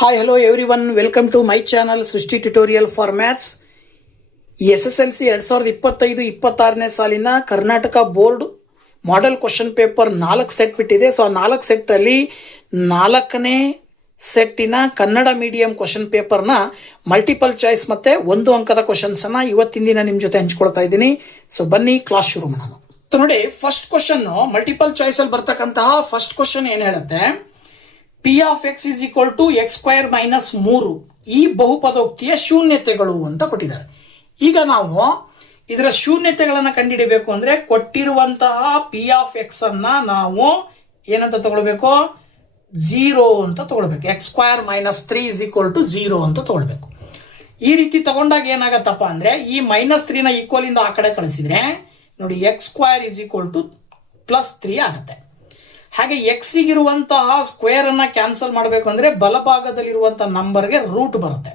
Hi, hello everyone. Welcome to my channel Srishti Tutorial for Maths. SSLC 2025-26ನೇ ಸಾಲಿನ Karnataka board model question paper 4 set ಬಿಟ್ಟಿದೆ. So 4 set ಅಲ್ಲಿ 4ನೇ ಸೆಟ್ಟಿನ Kannada medium question ಪೇಪರ್ನ multiple choice ಮತ್ತೆ 1 ಅಂಕದ questions ಅನ್ನ ಇವತ್ತಿನ ದಿನ ನಿಮ್ ಜೊತೆ ಹಂಚ್ಕೊಳ್ತಾ ಇದ್ದೀನಿ. ಸೊ ಬನ್ನಿ ಕ್ಲಾಸ್ ಶುರು ಮಾಡೋಣ. ಸೊ ನೋಡಿ, ಫಸ್ಟ್ ಕ್ವಶನ್ ಮಲ್ಟಿಪಲ್ ಚಾಯ್ಸ್ ಅಲ್ಲಿ ಬರ್ತಕ್ಕಂತಹ ಫಸ್ಟ್ ಕ್ವಶನ್ ಏನ್ ಹೇಳುತ್ತೆ, P of x is equal to x square minus 3 ಈ ಬಹುಪದೋಕ್ತಿಯ ಶೂನ್ಯತೆಗಳು ಅಂತ ಕೊಟ್ಟಿದ್ದಾರೆ. ಈಗ ನಾವು ಇದರ ಶೂನ್ಯತೆಗಳನ್ನ ಕಂಡುಹಿಡಿಯಬೇಕು ಅಂದ್ರೆ ಕೊಟ್ಟಿರುವಂತಹ ಪಿ ಆಫ್ ಎಕ್ಸ್ ಅನ್ನ ನಾವು ಏನಂತ ತಗೊಳ್ಬೇಕು, 0 ಅಂತ ತಗೊಳ್ಬೇಕು. X square minus 3 is equal to 0 ಅಂತ ತಗೊಳ್ಬೇಕು. ಈ ರೀತಿ ತಗೊಂಡಾಗ ಏನಾಗತ್ತಪ್ಪ ಅಂದ್ರೆ ಈ -3 ನ ಈಕ್ವಲ್ ಇಂದ ಆ ಕಡೆ ಕಳಿಸಿದ್ರೆ ನೋಡಿ x square is equal to +3 ಆಗುತ್ತೆ. ಹಾಗೆ ಎಕ್ಸ್ ಇರುವಂತಹ ಸ್ಕ್ವೇರ್ ಅನ್ನ ಕ್ಯಾನ್ಸಲ್ ಮಾಡಬೇಕು ಅಂದ್ರೆ ಬಲಭಾಗದಲ್ಲಿರುವಂತಹ ನಂಬರ್ಗೆ ರೂಟ್ ಬರುತ್ತೆ.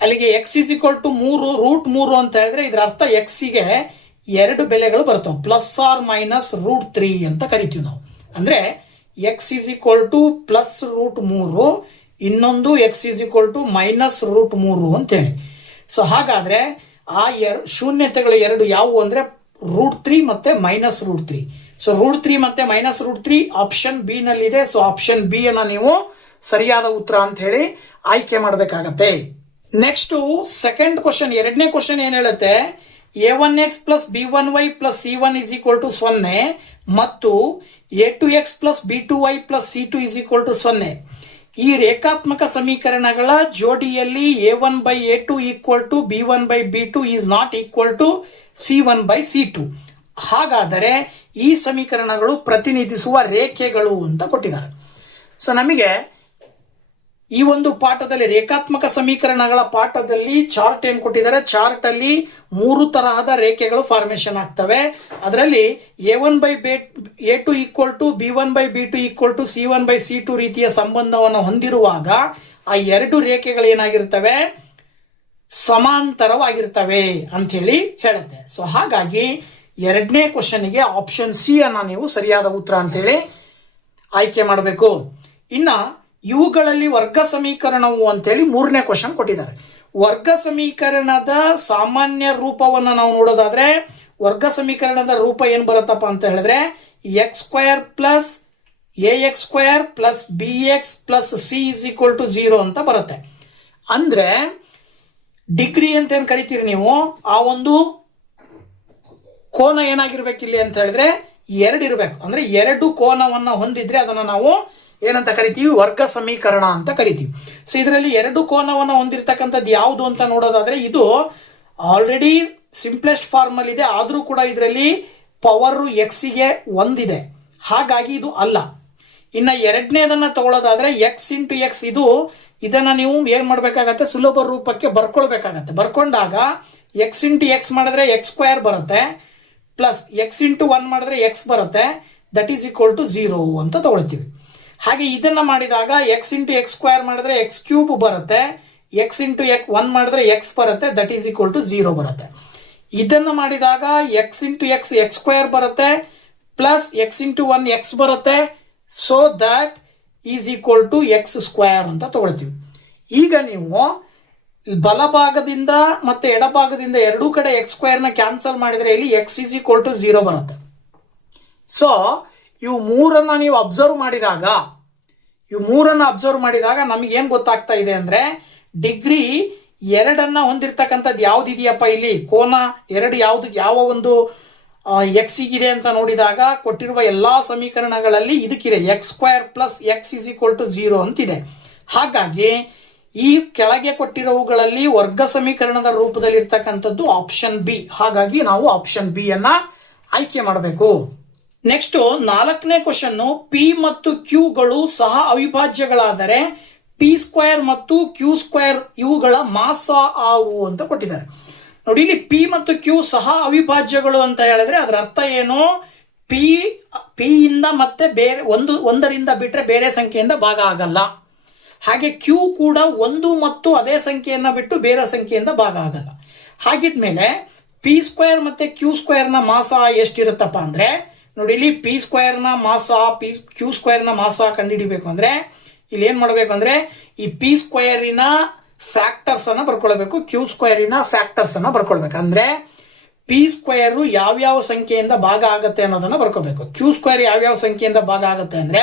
ಅಲ್ಲಿಗೆ ಎಕ್ಸ್ ಇಸ್ ಈಕ್ವಲ್ ಟು 3 ಅಂತ ಹೇಳಿದ್ರೆ ಇದರ ಅರ್ಥ ಎಕ್ಸ್ ಗೆ 2 ಬೆಲೆಗಳು ಬರ್ತವೆ, +or-√3 ಅಂತ ಕರಿತೀವಿ ನಾವು. ಅಂದ್ರೆ ಎಕ್ಸ್ ಇಸ್ ಈಕ್ವಲ್ ಟು +√3, ಇನ್ನೊಂದು ಎಕ್ಸ್ ಇಸ್ ಈಕ್ವಲ್ ಟು -√3 ಅಂತ ಹೇಳಿ. ಸೊ ಹಾಗಾದ್ರೆ ಆ ಶೂನ್ಯತೆಗಳು ಎರಡು ಯಾವುವು ಅಂದ್ರೆ √3 ಮತ್ತೆ -√3. ಸೊ √3 ಮತ್ತೆ -√3 ಆಪ್ಷನ್ ಬಿ ನಲ್ಲಿದೆ. ಸೊ ಆಪ್ಷನ್ ಬಿ ಅನ್ನ ನೀವು ಸರಿಯಾದ ಉತ್ತರ ಅಂತ ಹೇಳಿ ಆಯ್ಕೆ ಮಾಡಬೇಕಾಗತ್ತೆ. ನೆಕ್ಸ್ಟ್ ಸೆಕೆಂಡ್ ಕ್ವಶನ್, ಎರಡನೇ ಕ್ವಶನ್ ಏನ್ ಹೇಳುತ್ತೆ, a1x plus b1y plus c1 is equal to 0 ಮತ್ತು a2x plus b2y plus c2 is equal to 0. ಈ ರೇಖಾತ್ಮಕ ಸಮೀಕರಣಗಳ ಜೋಡಿಯಲ್ಲಿ a1/a2 equal to b1/b2 is not equal to c1/c2. ಹಾಗಾದರೆ ಈ ಸಮೀಕರಣಗಳು ಪ್ರತಿನಿಧಿಸುವ ರೇಖೆಗಳು ಅಂತ ಕೊಟ್ಟಿದ್ದಾರೆ. ಸೊ ನಮಗೆ ಈ ಒಂದು ಪಾಠದಲ್ಲಿ ರೇಖಾತ್ಮಕ ಸಮೀಕರಣಗಳ ಪಾಠದಲ್ಲಿ ಚಾರ್ಟ್ ಏನ್ ಕೊಟ್ಟಿದ್ದಾರೆ, ಚಾರ್ಟ್ ಅಲ್ಲಿ 3 ತರಹದ ರೇಖೆಗಳು ಫಾರ್ಮೇಶನ್ ಆಗ್ತವೆ. ಅದರಲ್ಲಿ a1/a2 equal to b1/b2 equal to c1/c2 ರೀತಿಯ ಸಂಬಂಧವನ್ನು ಹೊಂದಿರುವಾಗ ಆ 2 ರೇಖೆಗಳು ಏನಾಗಿರ್ತವೆ, ಸಮಾಂತರವಾಗಿರ್ತವೆ ಅಂತ ಹೇಳಿ ಹೇಳುತ್ತೆ. ಸೊ ಹಾಗಾಗಿ ಎರಡನೇ ಕ್ವಶನ್ಗೆ ಆಪ್ಷನ್ ಸಿ ಅನ್ನ ನೀವು ಸರಿಯಾದ ಉತ್ತರ ಅಂತೇಳಿ ಆಯ್ಕೆ ಮಾಡಬೇಕು. ಇನ್ನ ಇವುಗಳಲ್ಲಿ ವರ್ಗ ಸಮೀಕರಣವು ಅಂತೇಳಿ 3ನೇ ಕ್ವಶನ್ ಕೊಟ್ಟಿದ್ದಾರೆ. ವರ್ಗ ಸಮೀಕರಣದ ಸಾಮಾನ್ಯ ರೂಪವನ್ನ ನಾವು ನೋಡೋದಾದ್ರೆ ವರ್ಗ ಸಮೀಕರಣದ ರೂಪ ಏನ್ ಬರುತ್ತಪ್ಪ ಅಂತ ಹೇಳಿದ್ರೆ x square plus ax square plus bx plus c is equal to 0 ಅಂತ ಬರುತ್ತೆ. ಅಂದ್ರೆ ಡಿಗ್ರಿ ಅಂತ ಏನ್ ಕರಿತೀರಿ ನೀವು, ಆ ಒಂದು ಕೋನ ಏನಾಗಿರ್ಬೇಕು ಇಲ್ಲಿ ಅಂತ ಹೇಳಿದ್ರೆ 2 ಇರಬೇಕು. ಅಂದ್ರೆ 2 ಕೋನವನ್ನ ಹೊಂದಿದ್ರೆ ಅದನ್ನ ನಾವು ಏನಂತ ಕರಿತೀವಿ, ವರ್ಗ ಸಮೀಕರಣ ಅಂತ ಕರಿತೀವಿ. ಸೊ ಇದರಲ್ಲಿ 2 ಕೋನವನ್ನ ಹೊಂದಿರತಕ್ಕಂಥದ್ದು ಯಾವುದು ಅಂತ ನೋಡೋದಾದ್ರೆ ಇದು ಆಲ್ರೆಡಿ ಸಿಂಪ್ಲೆಸ್ಟ್ ಫಾರ್ಮ್ ಅಲ್ಲಿ ಇದೆ, ಆದ್ರೂ ಕೂಡ ಇದರಲ್ಲಿ ಪವರ್ ಎಕ್ಸ್ ಗೆ 1 ಇದೆ, ಹಾಗಾಗಿ ಇದು ಅಲ್ಲ. ಇನ್ನ ಎರಡನೇದನ್ನ ತಗೊಳ್ಳೋದಾದ್ರೆ ಎಕ್ಸ್ ಇಂಟು ಎಕ್ಸ್, ಇದನ್ನ ನೀವು ಏನ್ ಮಾಡ್ಬೇಕಾಗತ್ತೆ, ಸುಲಭ ರೂಪಕ್ಕೆ ಬರ್ಕೊಳ್ಬೇಕಾಗತ್ತೆ. ಬರ್ಕೊಂಡಾಗ ಎಕ್ಸ್ ಇಂಟು ಎಕ್ಸ್ ಮಾಡಿದ್ರೆ ಎಕ್ಸ್ ಸ್ಕ್ವೇರ್ ಬರುತ್ತೆ, ಪ್ಲಸ್ ಎಕ್ಸ್ ಇಂಟು 1 ಮಾಡಿದ್ರೆ ಎಕ್ಸ್ ಬರುತ್ತೆ, ದಟ್ ಈಸ್ ಈಕ್ವಲ್ ಟು 0 ಅಂತ ತಗೊಳ್ತೀವಿ. ಹಾಗೆ ಇದನ್ನ ಮಾಡಿದಾಗ ಎಕ್ಸ್ ಇಂಟು ಎಕ್ಸ್ ಸ್ಕ್ವೇರ್ ಮಾಡಿದ್ರೆ ಎಕ್ಸ್ ಕ್ಯೂಬ್ ಬರುತ್ತೆ, ಎಕ್ಸ್ ಇಂಟು 1 ಮಾಡಿದ್ರೆ ಎಕ್ಸ್ ಬರುತ್ತೆ, ದಟ್ ಈಸ್ ಈಕ್ವಲ್ ಟು 0 ಬರುತ್ತೆ. ಇದನ್ನ ಮಾಡಿದಾಗ x into x x square ಬರುತ್ತೆ, ಪ್ಲಸ್ ಎಕ್ಸ್ ಇಂಟು 1 ಎಕ್ಸ್ ಬರುತ್ತೆ, so that is equal to x square ಅಂತ ತಗೊಳ್ತೀವಿ. ಈಗ ನೀವು ಬಲಭಾಗದಿಂದ ಮತ್ತೆ ಎಡಭಾಗದಿಂದ ಎರಡೂ ಕಡೆ ಎಕ್ಸ್ ಸ್ಕ್ವೇರ್ ನ ಕ್ಯಾನ್ಸಲ್ ಮಾಡಿದ್ರೆ ಇಲ್ಲಿ ಎಕ್ಸ್ ಇಸ್ ಈಕ್ವಲ್ ಟು 0 ಬರುತ್ತೆ. ಸೊ ಇವು ಮೂರನ್ನ ನೀವು ಅಬ್ಸರ್ವ್ ಮಾಡಿದಾಗ ನಮಗೆ ಏನ್ ಗೊತ್ತಾಗ್ತಾ ಇದೆ ಅಂದ್ರೆ ಡಿಗ್ರಿ 2 ಹೊಂದಿರತಕ್ಕಂಥದ್ದು ಯಾವ್ದಿದೆಯಪ್ಪ, ಇಲ್ಲಿ ಕೋನ 2 ಯಾವ ಒಂದು ಎಕ್ಸ್ ಇದೆ ಅಂತ ನೋಡಿದಾಗ ಕೊಟ್ಟಿರುವ ಎಲ್ಲಾ ಸಮೀಕರಣಗಳಲ್ಲಿ ಇದಕ್ಕಿದೆ x square plus x is equal to 0 ಅಂತಿದೆ. ಹಾಗಾಗಿ ಈ ಕೆಳಗೆ ಕೊಟ್ಟಿರುವುಗಳಲ್ಲಿ ವರ್ಗ ಸಮೀಕರಣದ ರೂಪದಲ್ಲಿ ಇರ್ತಕ್ಕಂಥದ್ದು ಆಪ್ಷನ್ ಬಿ. ಹಾಗಾಗಿ ನಾವು ಆಪ್ಷನ್ ಬಿ ಅನ್ನ ಆಯ್ಕೆ ಮಾಡಬೇಕು. ನೆಕ್ಸ್ಟ್ 4ನೇ ಕ್ವಶನ್, ಪಿ ಮತ್ತು ಕ್ಯೂಗಳು ಸಹ ಅವಿಭಾಜ್ಯಗಳಾದರೆ ಪಿ ಸ್ಕ್ವೇರ್ ಮತ್ತು ಕ್ಯೂ ಸ್ಕ್ವೇರ್ ಇವುಗಳ ಮಾಸ ಆವು ಅಂತ ಕೊಟ್ಟಿದ್ದಾರೆ. ನೋಡಿ, ಇಲ್ಲಿ ಪಿ ಮತ್ತು ಕ್ಯೂ ಸಹ ಅವಿಭಾಜ್ಯಗಳು ಅಂತ ಹೇಳಿದ್ರೆ ಅದರ ಅರ್ಥ ಏನು, ಪಿ ಇಂದ ಮತ್ತೆ ಬೇರೆ ಒಂದರಿಂದ ಬಿಟ್ರೆ ಬೇರೆ ಸಂಖ್ಯೆಯಿಂದ ಭಾಗ ಆಗಲ್ಲ. ಹಾಗೆ ಕ್ಯೂ ಕೂಡ 1 ಮತ್ತು ಅದೇ ಸಂಖ್ಯೆಯನ್ನ ಬಿಟ್ಟು ಬೇರೆ ಸಂಖ್ಯೆಯಿಂದ ಭಾಗ ಆಗಲ್ಲ. ಹಾಗಿದ್ಮೇಲೆ ಪಿ ಸ್ಕ್ವೇರ್ ಮತ್ತೆ ಕ್ಯೂ ಸ್ಕ್ವೇರ್ ನ ಮಾಸ ಎಷ್ಟಿರುತ್ತಪ್ಪ ಅಂದ್ರೆ ನೋಡಿ, ಇಲ್ಲಿ ಪಿ ಸ್ಕ್ವೇರ್ ನ ಮಾಸ ಕ್ಯೂ ಸ್ಕ್ವೇರ್ ನ ಮಾಸ ಕಂಡುಹಿಡಿಬೇಕು ಅಂದ್ರೆ ಇಲ್ಲಿ ಏನ್ ಮಾಡಬೇಕು ಅಂದ್ರೆ ಈ ಪಿ ಸ್ಕ್ವೇರಿನ ಫ್ಯಾಕ್ಟರ್ಸ್ ಅನ್ನ ಬರ್ಕೊಳ್ಬೇಕು, ಕ್ಯೂ ಸ್ಕ್ವೇರಿನ ಫ್ಯಾಕ್ಟರ್ಸ್ ಅನ್ನ ಬರ್ಕೊಳ್ಬೇಕು. ಅಂದ್ರೆ ಪಿ ಸ್ಕ್ವೇರ್ ಯಾವ್ಯಾವ ಸಂಖ್ಯೆಯಿಂದ ಭಾಗ ಆಗತ್ತೆ ಅನ್ನೋದನ್ನ ಬರ್ಕೋಬೇಕು. ಕ್ಯೂ ಸ್ಕ್ವೇರ್ ಯಾವ್ಯಾವ ಸಂಖ್ಯೆಯಿಂದ ಭಾಗ ಆಗತ್ತೆ ಅಂದ್ರೆ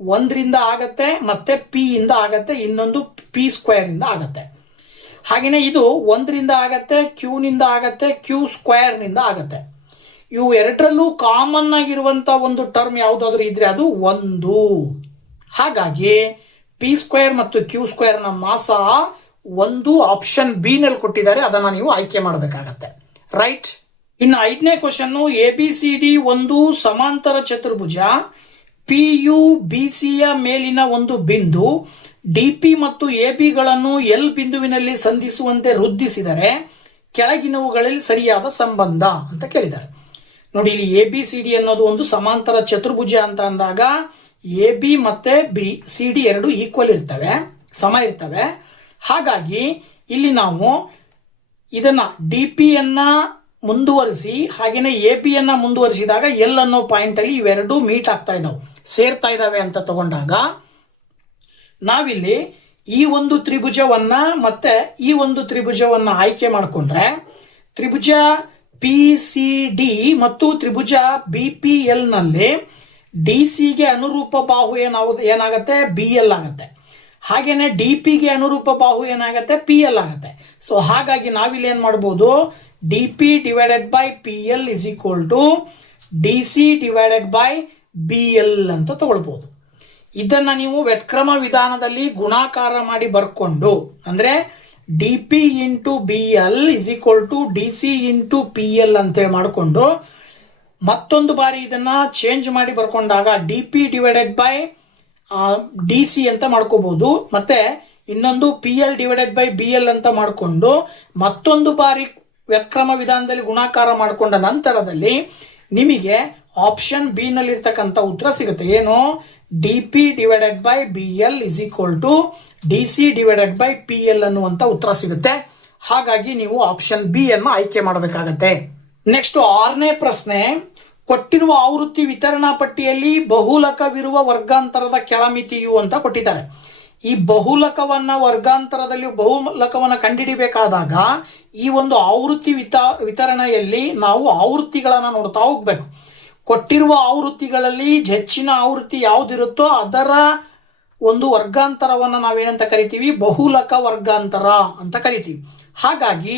1ರಿಂದ ಆಗತ್ತೆ, ಮತ್ತೆ ಪಿ ಇಂದ ಆಗತ್ತೆ, ಇನ್ನೊಂದು ಪಿ ಸ್ಕ್ವೇರ್ ಇಂದ ಆಗತ್ತೆ. ಹಾಗೇನೆ ಇದು 1ರಿಂದ ಆಗತ್ತೆ, ಕ್ಯೂನಿಂದ ಆಗತ್ತೆ, ಕ್ಯೂ ಸ್ಕ್ವೇರ್ ನಿಂದ ಆಗತ್ತೆ. ಇವು ಎರಡರಲ್ಲೂ ಕಾಮನ್ ಆಗಿರುವಂತ ಒಂದು ಟರ್ಮ್ ಯಾವುದಾದ್ರೂ ಇದ್ರೆ ಅದು 1. ಹಾಗಾಗಿ ಪಿ ಸ್ಕ್ವೇರ್ ಮತ್ತು ಕ್ಯೂ ಸ್ಕ್ವೇರ್ ನ ಮಾಸ 1 ಆಪ್ಷನ್ ಬಿ ನಲ್ಲಿ ಕೊಟ್ಟಿದ್ದಾರೆ, ಅದನ್ನ ನೀವು ಆಯ್ಕೆ ಮಾಡಬೇಕಾಗತ್ತೆ. ರೈಟ್. ಇನ್ನು 5ನೇ ಕ್ವಶನ್, ABCD ಒಂದು ಸಮಾಂತರ ಚತುರ್ಭುಜ, PU BCಯ ಮೇಲಿನ ಒಂದು ಬಿಂದು DP ಮತ್ತು AB ಗಳನ್ನು L ಬಿಂದುವಿನಲ್ಲಿ ಸಂಧಿಸುವಂತೆ ವೃದ್ಧಿಸಿದರೆ ಕೆಳಗಿನವುಗಳಲ್ಲಿ ಸರಿಯಾದ ಸಂಬಂಧ ಅಂತ ಕೇಳಿದ್ದಾರೆ. ನೋಡಿ, ಇಲ್ಲಿ ABCD ಅನ್ನೋದು ಒಂದು ಸಮಾಂತರ ಚತುರ್ಭುಜ ಅಂತ ಅಂದಾಗ AB ಮತ್ತೆ BCD ಎರಡು ಈಕ್ವಲ್ ಇರ್ತವೆ, ಸಮ ಇರ್ತವೆ. ಹಾಗಾಗಿ ಇಲ್ಲಿ ನಾವು ಇದನ್ನ DP ಯನ್ನ ಮುಂದುವರಿಸಿ ಹಾಗೇನೆ AB ಯನ್ನ ಮುಂದುವರಿಸಿದಾಗ L ಅನ್ನೋ ಪಾಯಿಂಟ್ ಅಲ್ಲಿ ಇವೆರಡು ಮೀಟ್ ಆಗ್ತಾ ಇದಾವೆ, ಸೇರ್ತಾ ಇದಾವೆ ಅಂತ ತಗೊಂಡಾಗ ನಾವಿಲ್ಲಿ ಈ ಒಂದು ತ್ರಿಭುಜವನ್ನ ಮತ್ತೆ ಈ ಒಂದು ತ್ರಿಭುಜವನ್ನ ಆಯ್ಕೆ ಮಾಡಿಕೊಂಡ್ರೆ ತ್ರಿಭುಜ PCD ಮತ್ತು ತ್ರಿಭುಜ BPL ನಲ್ಲಿ DC ಗೆ ಅನುರೂಪ ಬಾಹು ಏನಾಗುತ್ತೆ BL ಆಗುತ್ತೆ. ಹಾಗೇನೆ DP ಗೆ ಅನುರೂಪ ಬಾಹು ಏನಾಗುತ್ತೆ PL ಆಗುತ್ತೆ. ಸೊ ಹಾಗಾಗಿ ನಾವಿಲ್ಲಿ ಏನ್ ಮಾಡಬಹುದು, DP divided by PL is equal to DC divided by BL ಅಂತ ತಗೊಳ್ಬಹುದು. ಇದನ್ನ ನೀವು ವ್ಯತ್ಕ್ರಮ ವಿಧಾನದಲ್ಲಿ ಗುಣಾಕಾರ ಮಾಡಿ ಬರ್ಕೊಂಡು, ಅಂದ್ರೆ DP into BL is equal to DC into PL ಅಂತೇಳಿ ಮಾಡಿಕೊಂಡು ಮತ್ತೊಂದು ಬಾರಿ ಇದನ್ನ ಚೇಂಜ್ ಮಾಡಿ ಬರ್ಕೊಂಡಾಗ DP ಡಿವೈಡೆಡ್ ಬೈ DC ಅಂತ ಮಾಡ್ಕೋಬಹುದು. ಮತ್ತೆ ಇನ್ನೊಂದು PL ಡಿವೈಡೆಡ್ ಬೈ BL ಅಂತ ಮಾಡಿಕೊಂಡು ಮತ್ತೊಂದು ಬಾರಿ ವ್ಯತ್ಕ್ರಮ ವಿಧಾನದಲ್ಲಿ ಗುಣಾಕಾರ ಮಾಡಿಕೊಂಡ ನಂತರದಲ್ಲಿ ನಿಮಗೆ ಆಪ್ಷನ್ ಬಿ ನಲ್ಲಿ ಇರ್ತಕ್ಕಂಥ ಉತ್ತರ ಸಿಗುತ್ತೆ. ಏನು, DP divided by BL is equal to DC divided by PL ಅನ್ನುವಂತ ಉತ್ತರ ಸಿಗುತ್ತೆ. ಹಾಗಾಗಿ ನೀವು ಆಪ್ಷನ್ ಬಿ ಅನ್ನು ಆಯ್ಕೆ ಮಾಡಬೇಕಾಗತ್ತೆ. ನೆಕ್ಸ್ಟ್ 6ನೇ ಪ್ರಶ್ನೆ, ಕೊಟ್ಟಿರುವ ಆವೃತ್ತಿ ವಿತರಣಾ ಪಟ್ಟಿಯಲ್ಲಿ ಬಹುಲಕವಿರುವ ವರ್ಗಾಂತರದ ಕೆಳಮಿತಿಯು ಅಂತ ಕೊಟ್ಟಿದ್ದಾರೆ. ಈ ಬಹುಲಕವನ್ನ ಕಂಡುಹಿಡಿಬೇಕಾದಾಗ ಈ ಒಂದು ಆವೃತ್ತಿ ವಿತರಣೆಯಲ್ಲಿ ನಾವು ಆವೃತ್ತಿಗಳನ್ನ ನೋಡ್ತಾ ಹೋಗ್ಬೇಕು. ಕೊಟ್ಟಿರುವ ಆವೃತ್ತಿಗಳಲ್ಲಿ ಹೆಚ್ಚಿನ ಆವೃತ್ತಿ ಯಾವುದಿರುತ್ತೋ ಅದರ ಒಂದು ವರ್ಗಾಂತರವನ್ನ ನಾವೇನಂತ ಕರಿತೀವಿ, ಬಹುಲಕ ವರ್ಗಾಂತರ ಅಂತ ಕರಿತೀವಿ. ಹಾಗಾಗಿ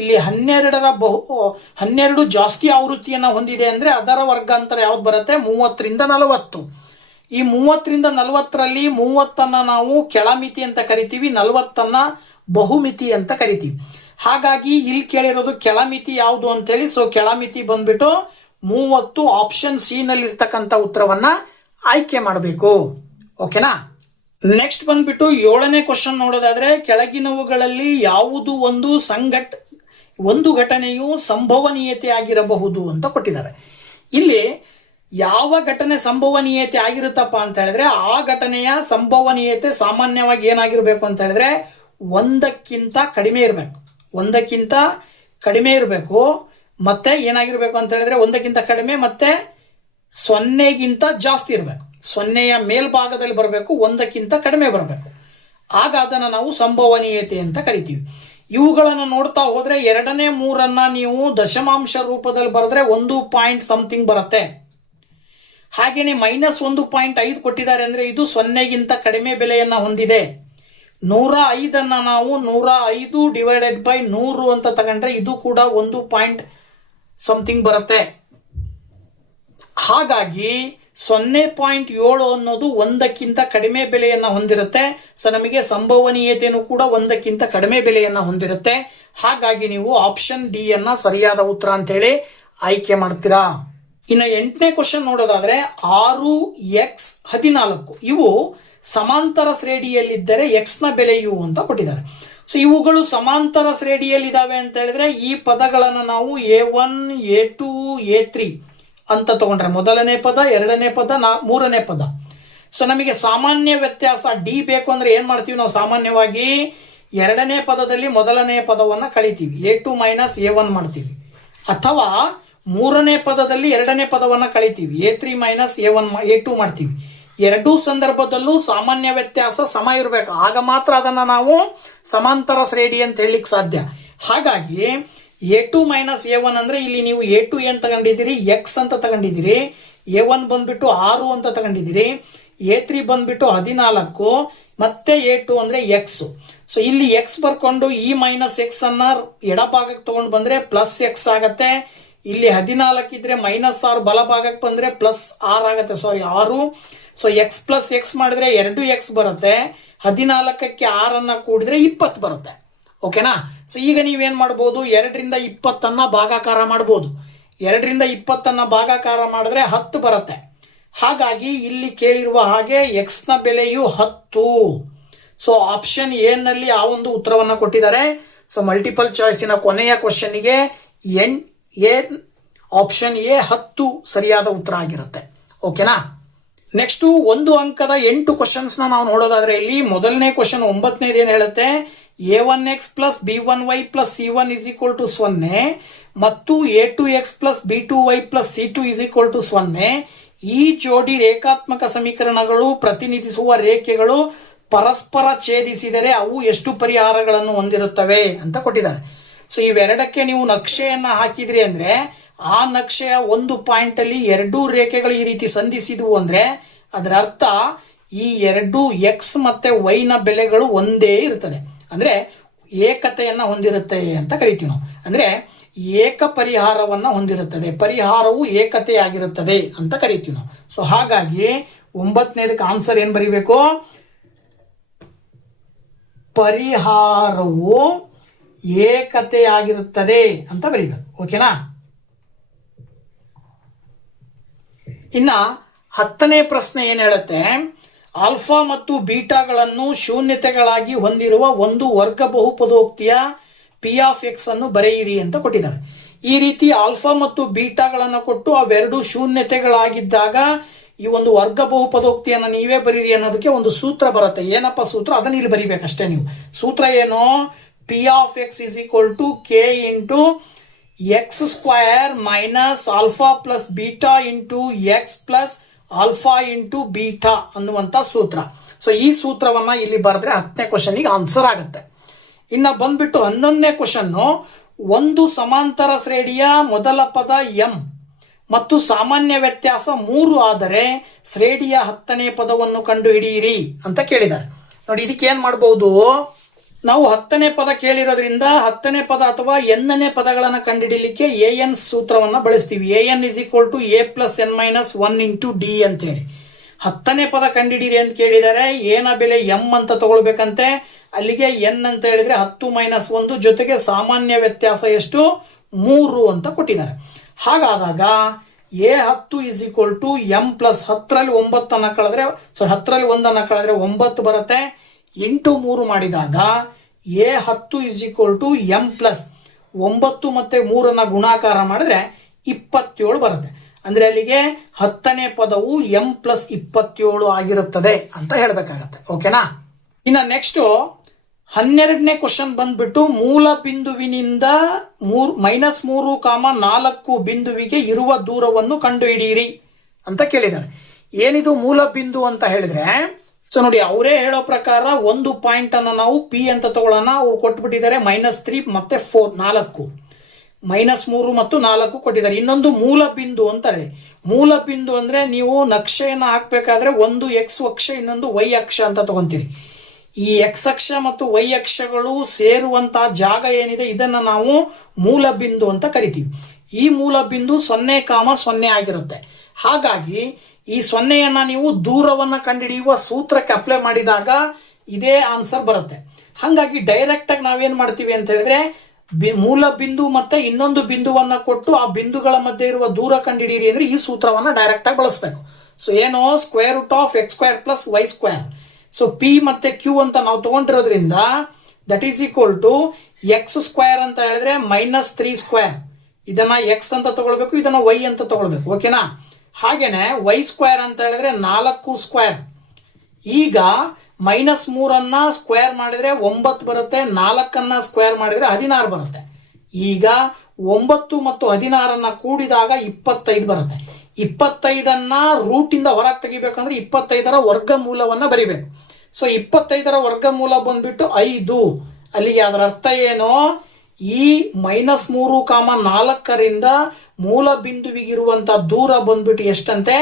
ಇಲ್ಲಿ 12 ಜಾಸ್ತಿ ಆವೃತ್ತಿಯನ್ನ ಹೊಂದಿದೆ ಅಂದ್ರೆ ಅದರ ವರ್ಗಾಂತರ ಯಾವ್ದು ಬರುತ್ತೆ, 30ರಿಂದ 40. ಈ 30ರಿಂದ 40ರಲ್ಲಿ 30ಅನ್ನ ನಾವು ಕೆಳಮಿತಿ ಅಂತ ಕರಿತೀವಿ, 40ಅನ್ನ ಬಹುಮಿತಿ ಅಂತ ಕರಿತೀವಿ. ಹಾಗಾಗಿ ಇಲ್ಲಿ ಕೇಳಿರೋದು ಕೆಳಮಿತಿ ಯಾವುದು ಅಂತೇಳಿ, ಸೊ ಕೆಳಮಿತಿ ಬಂದ್ಬಿಟ್ಟು 30. ಆಪ್ಷನ್ ಸಿ ನಲ್ಲಿ ಇರ್ತಕ್ಕಂಥ ಉತ್ತರವನ್ನ ಆಯ್ಕೆ ಮಾಡಬೇಕು. ಓಕೆನಾ. ನೆಕ್ಸ್ಟ್ ಬಂದ್ಬಿಟ್ಟು 7ನೇ ಕ್ವಶನ್ ನೋಡೋದಾದ್ರೆ, ಕೆಳಗಿನವುಗಳಲ್ಲಿ ಯಾವುದು ಒಂದು ಘಟನೆಯು ಸಂಭವನೀಯತೆ ಆಗಿರಬಹುದು ಅಂತ ಕೊಟ್ಟಿದ್ದಾರೆ. ಇಲ್ಲಿ ಯಾವ ಘಟನೆ ಸಂಭವನೀಯತೆ ಆಗಿರುತ್ತಪ್ಪ ಅಂತ ಹೇಳಿದ್ರೆ ಆ ಘಟನೆಯ ಸಂಭವನೀಯತೆ ಸಾಮಾನ್ಯವಾಗಿ ಏನಾಗಿರ್ಬೇಕು ಅಂತ ಹೇಳಿದ್ರೆ 1ಕ್ಕಿಂತ ಕಡಿಮೆ ಇರಬೇಕು. 1ಕ್ಕಿಂತ ಕಡಿಮೆ ಇರಬೇಕು. ಮತ್ತೆ ಏನಾಗಿರ್ಬೇಕು ಅಂತ ಹೇಳಿದ್ರೆ 1ಕ್ಕಿಂತ ಕಡಿಮೆ ಮತ್ತೆ 0ಗಿಂತ ಜಾಸ್ತಿ ಇರಬೇಕು. 0ಯ ಮೇಲ್ಭಾಗದಲ್ಲಿ ಬರಬೇಕು, 1ಕ್ಕಿಂತ ಕಡಿಮೆ ಬರಬೇಕು. ಆಗ ಅದನ್ನು ನಾವು ಸಂಭವನೀಯತೆ ಅಂತ ಕರಿತೀವಿ. ಇವುಗಳನ್ನು ನೋಡ್ತಾ ಹೋದ್ರೆ 2ನೇ 3ಅನ್ನ ನೀವು ದಶಮಾಂಶ ರೂಪದಲ್ಲಿ ಬರೆದ್ರೆ 1 ಪಾಯಿಂಟ್ ಸಮಥಿಂಗ್ ಬರುತ್ತೆ. ಹಾಗೇನೆ -1.5 ಕೊಟ್ಟಿದ್ದಾರೆ ಅಂದ್ರೆ ಇದು 0ಗಿಂತ ಕಡಿಮೆ ಬೆಲೆಯನ್ನ ಹೊಂದಿದೆ. 105ಅನ್ನ ನಾವು 105 ಡಿವೈಡೆಡ್ ಬೈ 100 ಅಂತ ತಗೊಂಡ್ರೆ ಇದು ಕೂಡ 1 ಪಾಯಿಂಟ್ ಸಮಥಿಂಗ್ ಬರುತ್ತೆ. ಹಾಗಾಗಿ 0.7 ಅನ್ನೋದು 1ಕ್ಕಿಂತ ಕಡಿಮೆ ಬೆಲೆಯನ್ನ ಹೊಂದಿರುತ್ತೆ. ಸೊ ನಮಗೆ ಸಂಭವನೀಯತೆಯೂ ಕೂಡ 1ಕ್ಕಿಂತ ಕಡಿಮೆ ಬೆಲೆಯನ್ನ ಹೊಂದಿರುತ್ತೆ. ಹಾಗಾಗಿ ನೀವು ಆಪ್ಷನ್ ಡಿ ಅನ್ನ ಸರಿಯಾದ ಉತ್ತರ ಅಂತ ಹೇಳಿ ಆಯ್ಕೆ ಮಾಡ್ತೀರಾ. ಇನ್ನು 8ನೇ ಕ್ವಶನ್ ನೋಡೋದಾದ್ರೆ 6x14 ಇವು ಸಮಾಂತರ ಶ್ರೇಣಿಯಲ್ಲಿದ್ದರೆ x ನ ಬೆಲೆಯು ಅಂತ ಕೊಟ್ಟಿದ್ದಾರೆ. ಸೊ ಇವುಗಳು ಸಮಾಂತರ ಶ್ರೇಣಿಯಲ್ಲಿದ್ದಾವೆ ಅಂತ ಹೇಳಿದ್ರೆ ಈ ಪದಗಳನ್ನು ನಾವು A1 A2 A3 ಅಂತ ತಗೊಂಡ್ರೆ ಮೊದಲನೇ ಪದ, 2ನೇ ಪದ, 3ನೇ ಪದ. ಸೊ ನಮಗೆ ಸಾಮಾನ್ಯ ವ್ಯತ್ಯಾಸ ಡಿ ಬೇಕು ಅಂದ್ರೆ ಏನ್ ಮಾಡ್ತೀವಿ ನಾವು, ಸಾಮಾನ್ಯವಾಗಿ 2ನೇ ಪದದಲ್ಲಿ ಮೊದಲನೇ ಪದವನ್ನ ಕಳಿತೀವಿ, A2 ಮೈನಸ್ A1 ಮಾಡ್ತೀವಿ. ಅಥವಾ 3ನೇ ಪದದಲ್ಲಿ 2ನೇ ಪದವನ್ನ ಕಳಿತೀವಿ, A3 ಮೈನಸ್ A2 ಮಾಡ್ತೀವಿ. ಎರಡೂ ಸಂದರ್ಭದಲ್ಲೂ ಸಾಮಾನ್ಯ ವ್ಯತ್ಯಾಸ ಸಮ ಇರಬೇಕು, ಆಗ ಮಾತ್ರ ಅದನ್ನ ನಾವು ಸಮಾಂತರ ಶ್ರೇಣಿ ಅಂತ ಹೇಳಲಿಕ್ಕೆ ಸಾಧ್ಯ. ಹಾಗಾಗಿ A2 ಮೈನಸ್ A1 ಅಂದ್ರೆ ಇಲ್ಲಿ ನೀವು A2 ಏನ್ ತಗೊಂಡಿದ್ದೀರಿ, ಎಕ್ಸ್ ಅಂತ ತಗೊಂಡಿದ್ದೀರಿ, A1 ಬಂದ್ಬಿಟ್ಟು 6 ಅಂತ ತಗೊಂಡಿದ್ದೀರಿ, A3 ಬಂದ್ಬಿಟ್ಟು 14, ಮತ್ತೆ A2 ಅಂದ್ರೆ ಎಕ್ಸ್. ಸೊ ಇಲ್ಲಿ ಎಕ್ಸ್ ಬರ್ಕೊಂಡು ಈ ಮೈನಸ್ ಎಕ್ಸ್ ಅನ್ನ ಎಡಭಾಗಕ್ಕೆ ತಗೊಂಡು ಬಂದ್ರೆ ಪ್ಲಸ್ ಎಕ್ಸ್ ಆಗತ್ತೆ. ಇಲ್ಲಿ 14 ಇದ್ರೆ -6 ಬಲಭಾಗಕ್ಕೆ ಬಂದ್ರೆ +6 ಆಗತ್ತೆ, ಸಾರಿ 6. ಸೊ ಎಕ್ಸ್ ಪ್ಲಸ್ ಎಕ್ಸ್ ಮಾಡಿದ್ರೆ 2x ಬರುತ್ತೆ, 14ಕ್ಕೆ 6 ಕೂಡಿದ್ರೆ 20 ಬರುತ್ತೆ. ಓಕೆನಾ? ಸೊ ಈಗ ನೀವೇನ್ ಮಾಡ್ಬೋದು, 2ರಿಂದ 20 ಭಾಗಾಕಾರ ಮಾಡ್ಬೋದು. 2ರಿಂದ 20 ಭಾಗಾಕಾರ ಮಾಡಿದ್ರೆ 10 ಬರುತ್ತೆ. ಹಾಗಾಗಿ ಇಲ್ಲಿ ಕೇಳಿರುವ ಹಾಗೆ ಎಕ್ಸ್ ನ ಬೆಲೆಯು 10. ಸೊ ಆಪ್ಷನ್ ಎ ನಲ್ಲಿ ಆ ಒಂದು ಉತ್ತರವನ್ನ ಕೊಟ್ಟಿದ್ದಾರೆ. ಸೊ ಮಲ್ಟಿಪಲ್ ಚಾಯ್ಸಿನ ಕೊನೆಯ ಕ್ವಶನ್ಗೆ ಆಪ್ಷನ್ ಎ 10 ಸರಿಯಾದ ಉತ್ತರ ಆಗಿರುತ್ತೆ. ಓಕೆನಾ? ನೆಕ್ಸ್ಟ್ 1 ಅಂಕದ 8 ಕ್ವಶನ್ಸ್ ನಾವು ನೋಡೋದಾದ್ರೆ ಇಲ್ಲಿ ಮೊದಲನೇ ಕ್ವಶನ್ 9ನೇದು ಏನ್ ಹೇಳುತ್ತೆ, A1x plus B1y plus C1 is equal to 0 ಮತ್ತು A2x plus B2y plus C2 is equal to 0. ಈ ಜೋಡಿ ರೇಖಾತ್ಮಕ ಸಮೀಕರಣಗಳು ಪ್ರತಿನಿಧಿಸುವ ರೇಖೆಗಳು ಪರಸ್ಪರ ಛೇದಿಸಿದರೆ ಅವು ಎಷ್ಟು ಪರಿಹಾರಗಳನ್ನು ಹೊಂದಿರುತ್ತವೆ ಅಂತ ಕೊಟ್ಟಿದ್ದಾರೆ. ಸೊ ಇವೆರಡಕ್ಕೆ ನೀವು ನಕ್ಷೆಯನ್ನ ಹಾಕಿದ್ರಿ ಅಂದ್ರೆ ಆ ನಕ್ಷೆಯ ಒಂದು ಪಾಯಿಂಟ್ ಅಲ್ಲಿ ಎರಡೂ ರೇಖೆಗಳು ಈ ರೀತಿ ಸಂಧಿಸಿದ್ವು ಅಂದ್ರೆ ಅದರ ಅರ್ಥ ಈ ಎರಡು ಎಕ್ಸ್ ಮತ್ತೆ ವೈ ನ ಬೆಲೆಗಳು ಒಂದೇ ಇರ್ತದೆ, ಅಂದ್ರೆ ಏಕತೆಯನ್ನ ಹೊಂದಿರುತ್ತೆ ಅಂತ ಕರಿತೀವಿ ನಾವು. ಅಂದ್ರೆ ಏಕ ಪರಿಹಾರವನ್ನ ಹೊಂದಿರುತ್ತದೆ, ಪರಿಹಾರವು ಏಕತೆಯಾಗಿರುತ್ತದೆ ಅಂತ ಕರಿತೀವಿ ನಾವು. ಸೊ ಹಾಗಾಗಿ 9ನೇದಕ್ಕೆ ಆನ್ಸರ್ ಏನ್ ಬರೀಬೇಕು, ಪರಿಹಾರವು ಏಕತೆಯಾಗಿರುತ್ತದೆ ಅಂತ ಬರೀಬೇಕು. ಓಕೆನಾ? ಇನ್ನ 10ನೇ ಪ್ರಶ್ನೆ ಏನ್ ಹೇಳುತ್ತೆ, ಆಲ್ಫಾ ಮತ್ತು ಬೀಟಾಗಳನ್ನು ಶೂನ್ಯತೆಗಳಾಗಿ ಹೊಂದಿರುವ ಒಂದು ವರ್ಗ ಬಹುಪದೋಕ್ತಿಯ ಪಿ ಆಫ್ ಎಕ್ಸ್ ಅನ್ನು ಬರೆಯಿರಿ ಅಂತ ಕೊಟ್ಟಿದ್ದಾರೆ. ಈ ರೀತಿ ಆಲ್ಫಾ ಮತ್ತು ಬೀಟಾಗಳನ್ನು ಕೊಟ್ಟು ಅವೆರಡು ಶೂನ್ಯತೆಗಳಾಗಿದ್ದಾಗ ಈ ಒಂದು ವರ್ಗ ಬಹುಪದೋಕ್ತಿಯನ್ನು ನೀವೇ ಬರೀರಿ ಅನ್ನೋದಕ್ಕೆ ಒಂದು ಸೂತ್ರ ಬರುತ್ತೆ. ಏನಪ್ಪ ಸೂತ್ರ, ಅದನ್ನ ಇಲ್ಲಿ ಬರೀಬೇಕಷ್ಟೇ ನೀವು. ಸೂತ್ರ ಏನು, P of x is equal to k into x square minus alpha plus beta into x plus alpha into beta ಅನ್ನುವಂತ ಸೂತ್ರ. ಸೊ ಈ ಸೂತ್ರವನ್ನ ಇಲ್ಲಿ ಬರೆದ್ರೆ 10ನೇ ಕ್ವಶನ್ಗೆ ಆನ್ಸರ್ ಆಗುತ್ತೆ. ಇನ್ನ ಬಂದ್ಬಿಟ್ಟು 11ನೇ ಕ್ವಶನ್, ಒಂದು ಸಮಾಂತರ ಶ್ರೇಣಿಯ ಮೊದಲ ಪದ ಎಂ ಮತ್ತು ಸಾಮಾನ್ಯ ವ್ಯತ್ಯಾಸ 3 ಆದರೆ ಶ್ರೇಣಿಯ 10ನೇ ಪದವನ್ನು ಕಂಡು ಹಿಡಿಯಿರಿ ಅಂತ ಕೇಳಿದ್ದಾರೆ. ನೋಡಿ ಇದಕ್ಕೆ ಏನ್ ಮಾಡಬಹುದು, ನಾವು 10ನೇ ಪದ ಕೇಳಿರೋದ್ರಿಂದ 10ನೇ ಪದ ಅಥವಾ ಎನ್ನೇ ಪದಗಳನ್ನು ಕಂಡುಹಿಡಿಯಲಿಕ್ಕೆ AN ಸೂತ್ರವನ್ನ ಬಳಸ್ತೀವಿ. AN is equal to A plus N minus 1 into D ಅಂತ ಹೇಳಿ. 10ನೇ ಪದ ಕಂಡುಹಿಡಿಯಿರಿ ಅಂತ ಕೇಳಿದರೆ ಏನ ಬೆಲೆ ಎಂ ಅಂತ ತಗೊಳ್ಬೇಕಂತೆ. ಅಲ್ಲಿಗೆ ಎನ್ ಅಂತ ಹೇಳಿದ್ರೆ 10 ಮೈನಸ್ 1 ಜೊತೆಗೆ ಸಾಮಾನ್ಯ ವ್ಯತ್ಯಾಸ ಎಷ್ಟು 3 ಅಂತ ಕೊಟ್ಟಿದ್ದಾರೆ. ಹಾಗಾದಾಗ A10 is equal to M plus 10ರಲ್ಲಿ 9 ಕಳೆದ್ರೆ 10ರಲ್ಲಿ 1 ಕಳೆದ್ರೆ 9 ಬರುತ್ತೆ. ಇಂಟು 3 ಮಾಡಿದಾಗ A10 is equal to M plus 9 ಮತ್ತೆ 3 ಗುಣಾಕಾರ ಮಾಡಿದ್ರೆ 27 ಬರುತ್ತೆ. ಅಂದ್ರೆ ಅಲ್ಲಿಗೆ 10ನೇ ಪದವು ಎಂ ಪ್ಲಸ್ 27 ಆಗಿರುತ್ತದೆ ಅಂತ ಹೇಳ್ಬೇಕಾಗತ್ತೆ. ಓಕೆನಾ? ಇನ್ನ ನೆಕ್ಸ್ಟ್ 12ನೇ ಕ್ವಶನ್ ಬಂದ್ಬಿಟ್ಟು ಮೂಲ ಬಿಂದುವಿನಿಂದ -3,4 ಬಿಂದುವಿಗೆ ಇರುವ ದೂರವನ್ನು ಕಂಡುಹಿಡಿಯಿರಿ ಅಂತ ಕೇಳಿದ್ದಾರೆ. ಏನಿದು ಮೂಲ ಬಿಂದು ಅಂತ ಹೇಳಿದ್ರೆ, ಸೊ ನೋಡಿ ಅವರೇ ಹೇಳೋ ಪ್ರಕಾರ ಒಂದು ಪಾಯಿಂಟ್ ಅನ್ನ ನಾವು ಪಿ ಅಂತ ತಗೊಳ್ಳೋಣ. ಅವ್ರು ಕೊಟ್ಬಿಟ್ಟಿದ್ದಾರೆ -3 ಮತ್ತೆ 4 -3 ಮತ್ತು 4 ಕೊಟ್ಟಿದ್ದಾರೆ. ಇನ್ನೊಂದು ಮೂಲ ಬಿಂದು ಅಂತಾರೆ. ಮೂಲ ಬಿಂದು ಅಂದ್ರೆ ನೀವು ನಕ್ಷೆಯನ್ನ ಹಾಕ್ಬೇಕಾದ್ರೆ ಒಂದು ಎಕ್ಸ್ ಅಕ್ಷ ಇನ್ನೊಂದು ವೈ ಅಕ್ಷ ಅಂತ ತಗೊಂತೀರಿ. ಈ ಎಕ್ಸ್ ಅಕ್ಷ ಮತ್ತು ವೈ ಅಕ್ಷಗಳು ಸೇರುವಂತಹ ಜಾಗ ಏನಿದೆ ಇದನ್ನ ನಾವು ಮೂಲ ಬಿಂದು ಅಂತ ಕರಿತೀವಿ. ಈ ಮೂಲ ಬಿಂದು 0,0 ಆಗಿರುತ್ತೆ. ಹಾಗಾಗಿ ಈ 0ಯನ್ನ ನೀವು ದೂರವನ್ನ ಕಂಡುಹಿಡಿಯುವ ಸೂತ್ರಕ್ಕೆ ಅಪ್ಲೈ ಮಾಡಿದಾಗ ಇದೇ ಆನ್ಸರ್ ಬರುತ್ತೆ. ಹಾಗಾಗಿ ಡೈರೆಕ್ಟ್ ಆಗಿ ನಾವೇನ್ ಮಾಡ್ತೀವಿ ಅಂತ ಹೇಳಿದ್ರೆ ಮೂಲ ಬಿಂದು ಮತ್ತೆ ಇನ್ನೊಂದು ಬಿಂದುವನ್ನ ಕೊಟ್ಟು ಆ ಬಿಂದುಗಳ ಮಧ್ಯೆ ಇರುವ ದೂರ ಕಂಡುಹಿಡಿಯಿರಿ ಅಂದ್ರೆ ಈ ಸೂತ್ರವನ್ನ ಡೈರೆಕ್ಟ್ ಆಗಿ ಬಳಸಬೇಕು. ಸೊ ಏನು, square root of x square plus y square. So P ಮತ್ತೆ ಕ್ಯೂ ಅಂತ ನಾವು ತಗೊಂಡಿರೋದ್ರಿಂದ that is equal to x square ಅಂತ ಹೇಳಿದ್ರೆ -3 ಸ್ಕ್ವೇರ್. ಇದನ್ನ ಎಕ್ಸ್ ಅಂತ ತಗೊಳ್ಬೇಕು, ಇದನ್ನ ವೈ ಅಂತ ತಗೊಳ್ಬೇಕು. ಓಕೆನಾ? ಹಾಗೇನೆ ವೈ ಸ್ಕ್ವೇರ್ ಅಂತ ಹೇಳಿದ್ರೆ 4 ಸ್ಕ್ವೇರ್. ಈಗ -3 ಸ್ಕ್ವೇರ್ ಮಾಡಿದ್ರೆ 9 ಬರುತ್ತೆ, 4 ಸ್ಕ್ವೇರ್ ಮಾಡಿದ್ರೆ 16 ಬರುತ್ತೆ. ಈಗ 9 ಮತ್ತು 16 ಕೂಡಿದಾಗ 25 ಬರುತ್ತೆ. 25 ರೂಟಿಂದ ಹೊರಗೆ ತೆಗಿಬೇಕಂದ್ರೆ 25ರ ವರ್ಗಮೂಲವನ್ನ ಬರಿಬೇಕು. ಸೊ 25ರ ವರ್ಗಮೂಲ ಬಂದ್ಬಿಟ್ಟು 5. ಅಲ್ಲಿಗೆ ಅದರ ಅರ್ಥ ಏನು, ಈ -3,4ರಿಂದ ಮೂಲ ಬಿಂದುವಿಗಿರುವಂತ ದೂರ ಬಂದ್ಬಿಟ್ಟು ಎಷ್ಟಂತೆ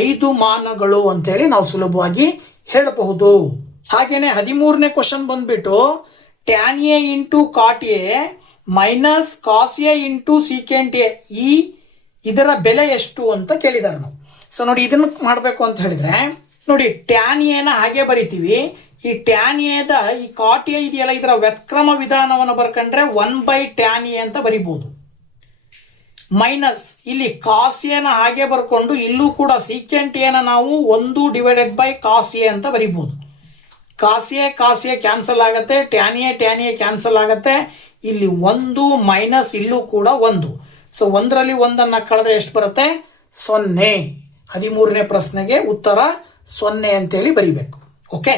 5 ಮಾನಗಳು ಅಂತೇಳಿ ನಾವು ಸುಲಭವಾಗಿ ಹೇಳಬಹುದು. ಹಾಗೇನೆ 13ನೇ ಕ್ವಶನ್ ಬಂದ್ಬಿಟ್ಟು tan A into cot A minus cos A into secant A, ಇದರ ಬೆಲೆ ಎಷ್ಟು ಅಂತ ಕೇಳಿದಾರೆ ನಾವು. ಸೊ ನೋಡಿ, ಇದನ್ನ ಮಾಡಬೇಕು ಅಂತ ಹೇಳಿದ್ರೆ ನೋಡಿ, ಟ್ಯಾನ್ ಎನ ಹಾಗೆ ಬರಿತೀವಿ. ಈ ಟ್ಯಾನ್ ಎದ ಈ ಕಾಟ್ ಎ ಇದೆಯಲ್ಲ, ಇದರ ವ್ಯುತ್ಕ್ರಮ ವಿಧಾನವನ್ನು ಬರ್ಕೊಂಡ್ರೆ 1/tan ಎ ಅಂತ ಬರಿಬಹುದು. ಮೈನಸ್ ಇಲ್ಲಿ ಕಾಸ್ ಎನ ಹಾಗೆ ಬರ್ಕೊಂಡು ಇಲ್ಲೂ ಕೂಡ ಸೀಕೆಂಟ್ ಎನ ನಾವು 1/cos ಎ ಅಂತ ಬರಿಬಹುದು. ಕಾಸ್ ಎ ಕ್ಯಾನ್ಸಲ್ ಆಗತ್ತೆ, ಟ್ಯಾನ್ ಎ ಕ್ಯಾನ್ಸಲ್ ಆಗತ್ತೆ. ಇಲ್ಲಿ 1 ಮೈನಸ್ ಇಲ್ಲೂ ಕೂಡ 1. ಸೊ 1ರಲ್ಲಿ 1 ಕಳೆದ್ರೆ ಎಷ್ಟು ಬರುತ್ತೆ, 0. 13ನೇ ಪ್ರಶ್ನೆಗೆ ಉತ್ತರ 0 ಅಂತೇಳಿ ಬರಿಬೇಕು. ಓಕೆ,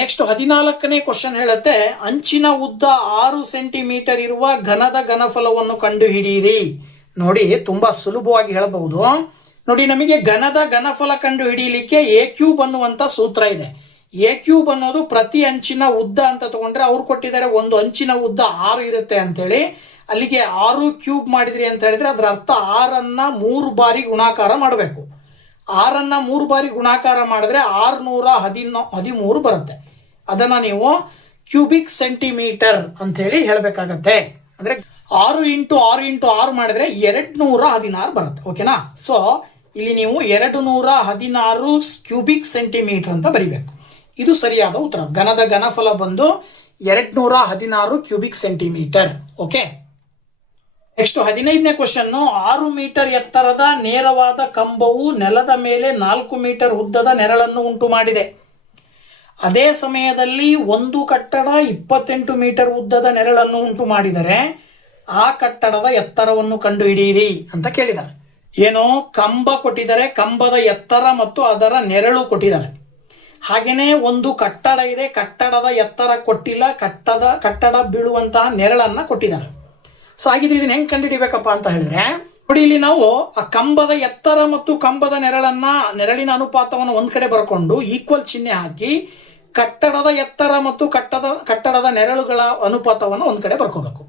ನೆಕ್ಸ್ಟ್ 14ನೇ ಕ್ವಶನ್ ಹೇಳುತ್ತೆ, ಅಂಚಿನ ಉದ್ದ 6 ಸೆಂಟಿಮೀಟರ್ ಇರುವ ಘನದ ಘನಫಲವನ್ನು ಕಂಡು ಹಿಡಿಯಿರಿ. ನೋಡಿ, ತುಂಬಾ ಸುಲಭವಾಗಿ ಹೇಳಬಹುದು. ನೋಡಿ, ನಮಗೆ ಘನದ ಘನಫಲ ಕಂಡು ಹಿಡಿಯಲಿಕ್ಕೆ ಎ ಕ್ಯೂಬ್ ಅನ್ನುವಂತ ಸೂತ್ರ ಇದೆ. ಎ ಕ್ಯೂಬ್ ಅನ್ನೋದು ಪ್ರತಿ ಅಂಚಿನ ಉದ್ದ ಅಂತ ತಗೊಂಡ್ರೆ ಅವ್ರು ಕೊಟ್ಟಿದ್ದಾರೆ ಒಂದು ಅಂಚಿನ ಉದ್ದ 6 ಇರುತ್ತೆ ಅಂತೇಳಿ. ಅಲ್ಲಿಗೆ 6 ಕ್ಯೂಬ್ ಮಾಡಿದ್ರಿ ಅಂತ ಹೇಳಿದ್ರೆ ಅದರ ಅರ್ಥ 6ಅನ್ನ 3 ಬಾರಿ ಗುಣಾಕಾರ ಮಾಡಬೇಕು. 6ಅನ್ನ 3 ಬಾರಿ ಗುಣಾಕಾರ ಮಾಡಿದ್ರೆ 613 ಬರುತ್ತೆ. ಅದನ್ನ ನೀವು ಕ್ಯೂಬಿಕ್ ಸೆಂಟಿಮೀಟರ್ ಅಂತ ಹೇಳಿ ಹೇಳಬೇಕಾಗತ್ತೆ. ಅಂದ್ರೆ 6 ಇಂಟು 6 ಮಾಡಿದ್ರೆ 216 ಬರುತ್ತೆ. ಓಕೆನಾ? ಸೊ ಇಲ್ಲಿ ನೀವು 216 ಕ್ಯೂಬಿಕ್ ಸೆಂಟಿಮೀಟರ್ ಅಂತ ಬರಿಬೇಕು. ಇದು ಸರಿಯಾದ ಉತ್ತರ. ಘನದ ಘನಫಲ ಬಂದು 216 ಕ್ಯೂಬಿಕ್ ಸೆಂಟಿಮೀಟರ್. ಓಕೆ, ನೆಕ್ಸ್ಟ್ 15ನೇ ಕ್ವಶನ್, 6 ಮೀಟರ್ ಎತ್ತರದ ನೇರವಾದ ಕಂಬವು ನೆಲದ ಮೇಲೆ 4 ಮೀಟರ್ ಉದ್ದದ ನೆರಳನ್ನು ಉಂಟು ಮಾಡಿದೆ. ಅದೇ ಸಮಯದಲ್ಲಿ ಒಂದು ಕಟ್ಟಡ 28 ಮೀಟರ್ ಉದ್ದದ ನೆರಳನ್ನು ಉಂಟು ಮಾಡಿದರೆ ಆ ಕಟ್ಟಡದ ಎತ್ತರವನ್ನು ಕಂಡುಹಿಡಿಯಿರಿ ಅಂತ ಕೇಳಿದ್ದಾರೆ. ಏನೋ ಕಂಬ ಕೊಟ್ಟಿದ್ದಾರೆ, ಕಂಬದ ಎತ್ತರ ಮತ್ತು ಅದರ ನೆರಳು ಕೊಟ್ಟಿದ್ದಾರೆ. ಹಾಗೇನೆ ಒಂದು ಕಟ್ಟಡ ಇದೆ, ಕಟ್ಟಡದ ಎತ್ತರ ಕೊಟ್ಟಿಲ್ಲ, ಕಟ್ಟಡ ಬೀಳುವಂತಹ ನೆರಳನ್ನ ಕೊಟ್ಟಿದ್ದಾರೆ. ಸೊ ಹಾಗಿದ್ರೆ ಇದನ್ನ ಹೆಂಗ್ ಕಂಡುಹಿಡಿಬೇಕಪ್ಪ ಅಂತ ಹೇಳಿದ್ರೆ ನೋಡಿ, ಇಲ್ಲಿ ನಾವು ಆ ಕಂಬದ ಎತ್ತರ ಮತ್ತು ಕಂಬದ ನೆರಳಿನ ಅನುಪಾತವನ್ನು ಒಂದ್ ಕಡೆ ಬರ್ಕೊಂಡು ಈಕ್ವಲ್ ಚಿಹ್ನೆ ಹಾಕಿ ಕಟ್ಟಡದ ಎತ್ತರ ಮತ್ತು ಕಟ್ಟಡದ ನೆರಳುಗಳ ಅನುಪಾತವನ್ನು ಒಂದ್ ಕಡೆ ಬರ್ಕೋಬೇಕು.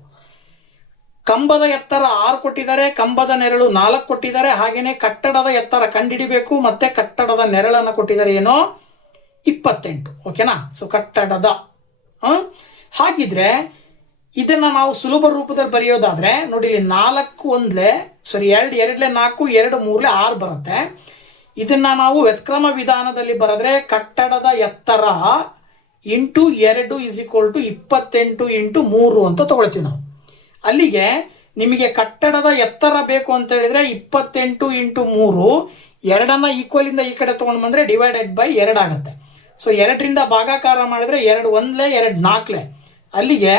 ಕಂಬದ ಎತ್ತರ 6 ಕೊಟ್ಟಿದ್ದಾರೆ, ಕಂಬದ ನೆರಳು 4 ಕೊಟ್ಟಿದ್ದಾರೆ. ಹಾಗೇನೆ ಕಟ್ಟಡದ ಎತ್ತರ ಕಂಡುಹಿಡಿಬೇಕು, ಮತ್ತೆ ಕಟ್ಟಡದ ನೆರಳನ್ನು ಕೊಟ್ಟಿದ್ದಾರೆ ಏನೋ 28. ಓಕೆನಾ? ಸೊ ಕಟ್ಟಡದ ಹಾಗಿದ್ರೆ ಇದನ್ನ ನಾವು ಸುಲಭ ರೂಪದಲ್ಲಿ ಬರೆಯೋದಾದ್ರೆ ನೋಡಿ, ಇಲ್ಲಿ 4 1 ಸಾರಿ 2 2 4 2 3 6 ಬರುತ್ತೆ. ಇದನ್ನ ನಾವು ವ್ಯುತ್ಕ್ರಮ ವಿಧಾನದಲ್ಲಿ ಬರೆದ್ರೆ ಕಟ್ಟಡದ ಎತ್ತರ ಇಂಟು 2 = 28 ಇಂಟು 3 ಅಂತ ತಗೊಳ್ತೀವಿ ನಾವು. ಅಲ್ಲಿಗೆ ನಿಮಗೆ ಕಟ್ಟಡದ ಎತ್ತರ ಬೇಕು ಅಂತ ಹೇಳಿದ್ರೆ 28 ಇಂಟು 3, 2 ಈಕ್ವಲ್ ಇಂದ ಈ ಕಡೆ ತಗೊಂಡು ಬಂದ್ರೆ /2 ಆಗುತ್ತೆ. ಸೊ 2ರಿಂದ ಭಾಗಾಕಾರ ಮಾಡಿದ್ರೆ 2 1 2 4. ಅಲ್ಲಿಗೆ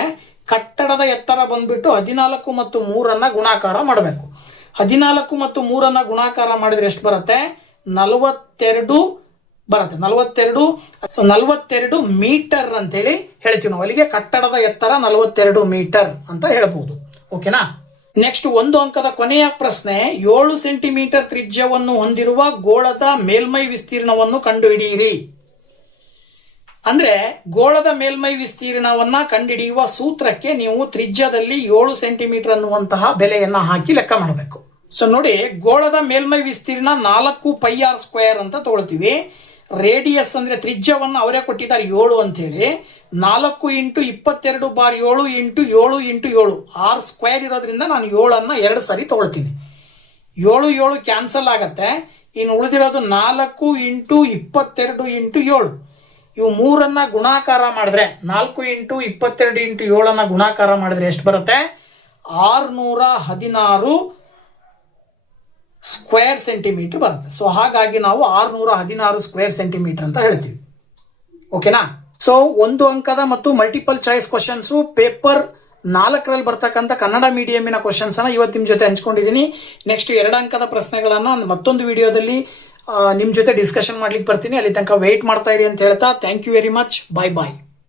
ಕಟ್ಟಡದ ಎತ್ತರ ಬಂದ್ಬಿಟ್ಟು 14 ಮತ್ತು 3 ಗುಣಾಕಾರ ಮಾಡಬೇಕು. 14 ಮತ್ತು 3 ಗುಣಾಕಾರ ಮಾಡಿದ್ರೆ ಎಷ್ಟು ಬರುತ್ತೆ, 42 ಬರುತ್ತೆ. 42. ಸೊ 42 ಮೀಟರ್ ಅಂತೇಳಿ ಹೇಳ್ತೀವಿ ನಾವು. ಅಲ್ಲಿಗೆ ಕಟ್ಟಡದ ಎತ್ತರ 42 ಮೀಟರ್ ಅಂತ ಹೇಳ್ಬಹುದು. ಓಕೆನಾ? ನೆಕ್ಸ್ಟ್ 1 ಅಂಕದ ಕೊನೆಯ ಪ್ರಶ್ನೆ, 7 ಸೆಂಟಿಮೀಟರ್ ತ್ರಿಜ್ಯವನ್ನು ಹೊಂದಿರುವ ಗೋಳದ ಮೇಲ್ಮೈ ವಿಸ್ತೀರ್ಣವನ್ನು ಕಂಡುಹಿಡಿಯಿರಿ. ಅಂದ್ರೆ ಗೋಳದ ಮೇಲ್ಮೈ ವಿಸ್ತೀರ್ಣವನ್ನ ಕಂಡುಹಿಡಿಯುವ ಸೂತ್ರಕ್ಕೆ ನೀವು ತ್ರಿಜ್ಯದಲ್ಲಿ 7 ಸೆಂಟಿಮೀಟರ್ ಅನ್ನುವಂತಹ ಬೆಲೆಯನ್ನ ಹಾಕಿ ಲೆಕ್ಕ ಮಾಡಬೇಕು. ಸೊ ನೋಡಿ, ಗೋಳದ ಮೇಲ್ಮೈ ವಿಸ್ತೀರ್ಣ 4πr² ಅಂತ ತಗೊಳ್ತೀವಿ. ರೇಡಿಯಸ್ ಅಂದ್ರೆ ತ್ರಿಜ್ಯವನ್ನ ಅವರೇ ಕೊಟ್ಟಿದ್ದಾರೆ 7 ಅಂತ ಹೇಳಿ. 4 × 22 ಬಾರ್ 7 × 7 × 7 r² ಇರೋದ್ರಿಂದ ನಾನು 7 2 ಸರಿ ತಗೊಳ್ತೀನಿ. 7 ಕ್ಯಾನ್ಸಲ್ ಆಗತ್ತೆ. ಇನ್ನು ಉಳಿದಿರೋದು 4 × 22 × 7. ಇವು 3 ಗುಣಾಕಾರ ಮಾಡಿದ್ರೆ 4 × 22 × 7 ಗುಣಾಕಾರ ಮಾಡಿದ್ರೆ ಎಷ್ಟು ಬರುತ್ತೆ, 616 ಸ್ಕ್ವೇರ್ ಸೆಂಟಿಮೀಟರ್ ಬರುತ್ತೆ. ಸೊ ಹಾಗಾಗಿ ನಾವು 616 ಸ್ಕ್ವೇರ್ ಸೆಂಟಿಮೀಟರ್ ಅಂತ ಹೇಳ್ತೀವಿ. ಓಕೆನಾ? ಸೊ 1 ಅಂಕದ ಮತ್ತು ಮಲ್ಟಿಪಲ್ ಚಾಯ್ಸ್ ಕ್ವಶನ್ಸ್ ಪೇಪರ್ 4ರಲ್ಲಿ ಬರ್ತಕ್ಕಂಥ ಕನ್ನಡ ಮೀಡಿಯಂನ ಕ್ವಶನ್ಸ್ ಅನ್ನ ಇವತ್ತು ನಿಮ್ ಜೊತೆ ಹಂಚ್ಕೊಂಡಿದ್ದೀನಿ. ನೆಕ್ಸ್ಟ್ 2 ಅಂಕದ ಪ್ರಶ್ನೆಗಳನ್ನ ಮತ್ತೊಂದು ವಿಡಿಯೋದಲ್ಲಿ ನಿಮ್ ಜೊತೆ ಡಿಸ್ಕಷನ್ ಮಾಡ್ಲಿಕ್ಕೆ ಬರ್ತೀನಿ. ಅಲ್ಲಿ ತನಕ ವೇಟ್ ಮಾಡ್ತಾ ಇರಿ ಅಂತ ಹೇಳ್ತಾ thank you very much. Bye bye.